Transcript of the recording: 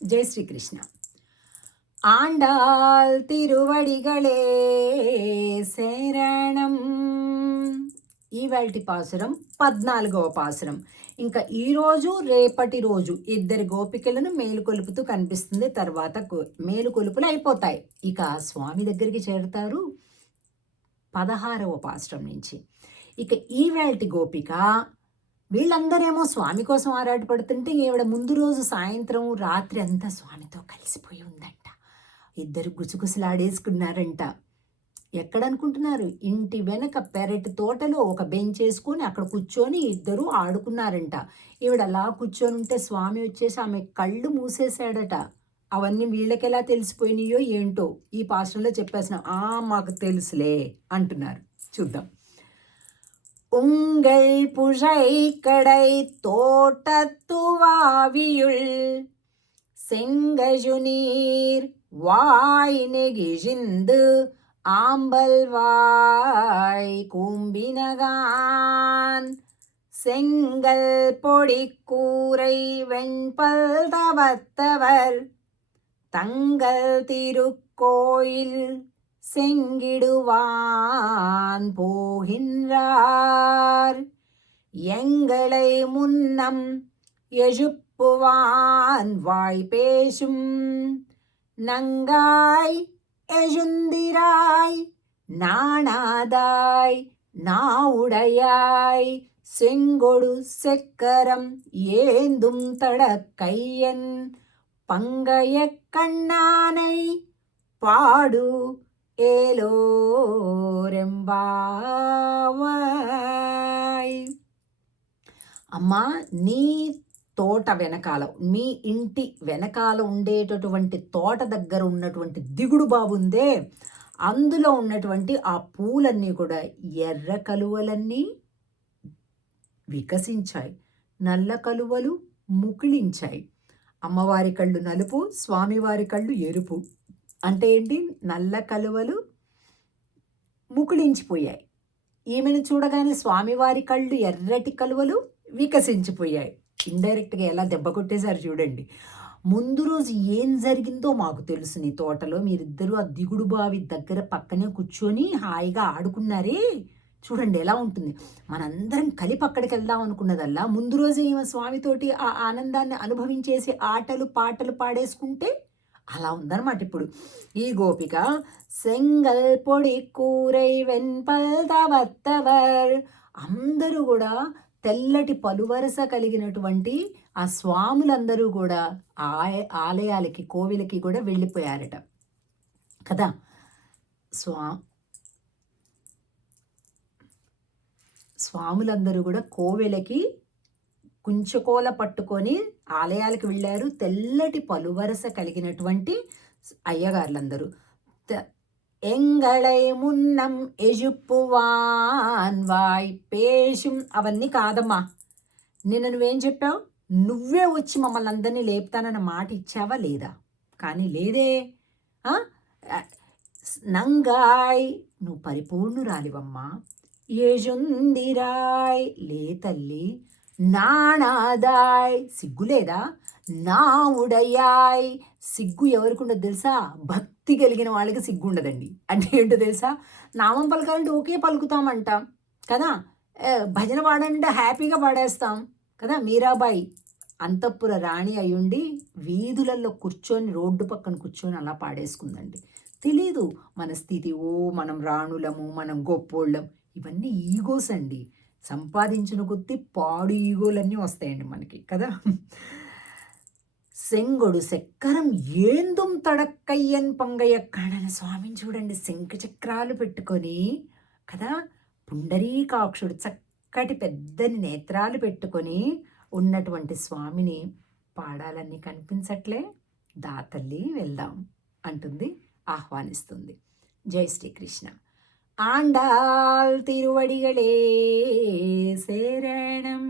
జై శ్రీకృష్ణ. ఆండాల్ తిరువడిగళే శరణం. ఈవేల్టి పాసురం 14వ పాసురం. ఇంకా ఈరోజు రేపటి రోజు ఇద్దరి గోపికలను మేలుకొలుపుతూ కనిపిస్తుంది. తర్వాత మేలుకొలుపులు అయిపోతాయి. ఇక స్వామి దగ్గరికి చేరుతారు 16వ పాసురం నుంచి. ఇక ఈవేల్టి గోపిక వీళ్ళందరేమో స్వామి కోసం ఆరాటపడుతుంటే ఈవిడ ముందు రోజు సాయంత్రం రాత్రి అంతా స్వామితో కలిసిపోయి ఉందంట. ఇద్దరు గుసగుసలాడేసుకున్నారంట. ఎక్కడనుకుంటున్నారు? ఇంటి వెనక పెరటి తోటలో ఒక బెంచ్ వేసుకొని అక్కడ కూర్చొని ఇద్దరు ఆడుకున్నారంట. ఈవిడ అలా కూర్చొని ఉంటే స్వామి వచ్చేసి ఆమె కళ్ళు మూసేశాడట. అవన్నీ వీళ్ళకెలా తెలిసిపోయినాయో ఏంటో ఈ పాశ్రంలో చెప్పేసిన మాకు తెలుసులే అంటున్నారు. చూద్దాం. உங்கள் புழைக்கடை தோட்டத்துவாவியுள் செங்கஜுநீர் வாய் நெகிழிந்து ஆம்பல் வாய் கூம்பினகான் செங்கல் பொடிக்கூரை வெண்பல் தவத்தவர் தங்கள் திருக்கோயில் செங்கிடுவான் போகின்றார். எங்களை முன்னம் எழுப்புவான் வாய் பேசும் நங்காய் எழுந்திராய் நாணாதாய் நாவுடையாய் செங்கொடு செக்கரம் ஏந்தும் தடக்கையன் பங்கைய கண்ணானை பாடு ఏలోరెంబావాయ్. అమ్మా, నీ తోట వెనకాల, మీ ఇంటి వెనకాల ఉండేటటువంటి తోట దగ్గర ఉన్నటువంటి దిగుడు బాగుందే, అందులో ఉన్నటువంటి ఆ పూలన్నీ కూడా ఎర్ర కలువలన్నీ వికసించాయి, నల్ల కలువలు ముకిలించాయి. అమ్మవారి కళ్ళు నలుపు, స్వామివారి కళ్ళు ఎరుపు. అంటే ఏంటి? నల్ల కలువలు ముకుళించిపోయాయి. ఈమెను చూడగానే స్వామివారి కళ్ళు ఎర్రటి కలువలు వికసించిపోయాయి. ఇండైరెక్ట్గా ఎలా దెబ్బ కొట్టేశారు చూడండి. ముందు రోజు ఏం జరిగిందో మాకు తెలుసు. నీ తోటలో మీరిద్దరూ ఆ దిగుడు బావి దగ్గర పక్కనే కూర్చొని హాయిగా ఆడుకున్నారే, చూడండి ఎలా ఉంటుంది. మనందరం కలిపి అక్కడికి వెళ్దాం అనుకున్నదల్లా ముందు రోజు ఈమె స్వామితోటి ఆ ఆనందాన్ని అనుభవించేసి ఆటలు పాటలు పాడేసుకుంటే అలా ఉందన్నమాట. ఇప్పుడు ఈ గోపిక సెంగల్ పొడి కూరై వెన్పల్ తవత్తవర్, అందరూ కూడా తెల్లటి పలువరస కలిగినటువంటి ఆ స్వాములందరూ కూడా ఆలయాలకి కోవిలకి కూడా వెళ్ళిపోయారట కదా. స్వాములందరూ కూడా కోవెలకి కుంచుకోల పట్టుకొని ఆలయాలకు వెళ్ళారు. తెల్లటి పలువరస కలిగినటువంటి అయ్యగారులందరూ. ఎంగళై మున్నం ఎజుప్పువాన్ వాయ్ పేషం, అవన్నీ కాదమ్మా. నిన్న నువ్వేం చెప్పావు? నువ్వే వచ్చి మమ్మల్ని అందరినీ లేపుతానన్న మాట ఇచ్చావా లేదా? కానీ లేదే. నంగాయ్, నువ్వు పరిపూర్ణురాలివమ్మా. యజుందిరాయ్, లే తల్లి. నాణాదాయ్, సిగ్గులేదా? నా ఉడయాయ్, సిగ్గు ఎవరికి ఉండదు తెలుసా? భక్తి కలిగిన వాళ్ళకి సిగ్గు ఉండదండి. అంటే ఏంటో తెలుసా? నామం పలకాలంటే ఓకే పలుకుతామంటాం కదా, భజన పాడంటే హ్యాపీగా పాడేస్తాం కదా. మీరాబాయి అంతఃపుర రాణి అయ్యుండి వీధులలో కూర్చొని, రోడ్డు పక్కన కూర్చొని అలా పాడేసుకుందండి. తెలీదు మన స్థితి. మనం రాణులము, మనం గొప్పోళ్ళం. ఇవన్నీ ఈగోస్ అండి. సంపాదించిన కొద్దీ పాడు ఈగోలన్నీ వస్తాయండి మనకి కదా. సెంగొడు సెక్కరం ఏందుం తడక్కయ్యన్ పంగయ్య కణన. స్వామిని చూడండి, శంఖ చక్రాలు పెట్టుకొని కదా, పుండరీకాక్షుడు చక్కటి పెద్దని నేత్రాలు పెట్టుకొని ఉన్నటువంటి స్వామిని పాడాలన్నీ కనిపించట్లే. దాతల్లి వెళ్దాం అంటుంది, ఆహ్వానిస్తుంది. జై శ్రీకృష్ణ. ఆండాల్ తిరువడిగళే శరణం.